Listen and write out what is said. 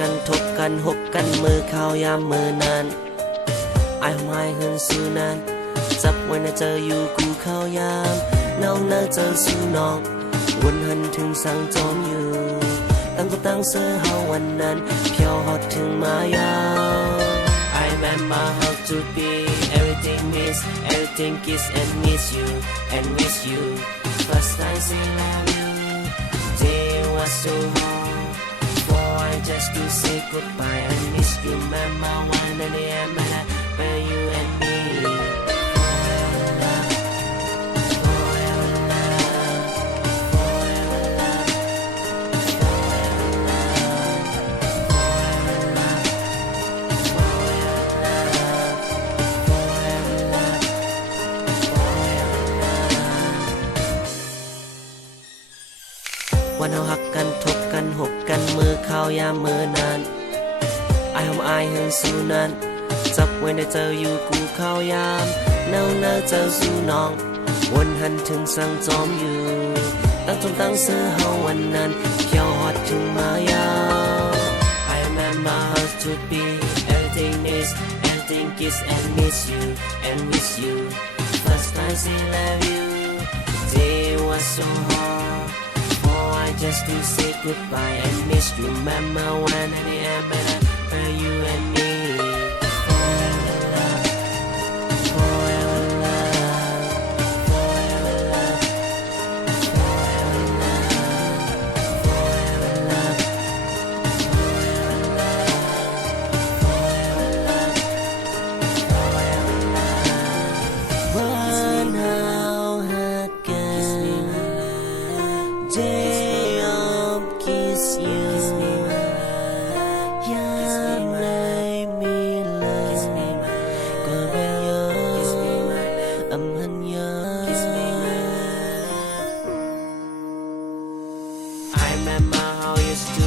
กันทบกันหกกันมือเข้ายามมือนานไอ้หายหืนสู้นานจับไว้นะเจออยู่กูเข้ายามน้องน่าเจอสู้น้องวนหันถึงสั่งจอมอยู่ตั้งก็ตั้งเสื้อเฮาวันนั้นเพียวฮอตถึงมายาว I remember how to be everything miss everything kiss and miss you and miss you first time say love you day was so hard boy just to say goodbye I miss you remember one and the end where you and meวันเราหักกันทบกันหกกันมือเข้ายามมือนานไอ้หอมไอ้หึงสู้นานจับไว้ในเจออยู่กูเข้ายามเน่าเจอสู้น้องวนหันถึงสั่งจอมอยู่ตั้งจนตั้งเสื้อเฮาวันนั้นเพียวฮอตถึงมายาว I remember how to be everything is everything kiss and miss you and miss you first time say love you day was so hard just to say goodbye and miss you remember when I am where you and me forever love forever love forever love forever love forever love forever love forever loveวันเฮาหักกันเจkiss you ยามเลยมีเลยก็เป็นยอำหันยา I remember how you used to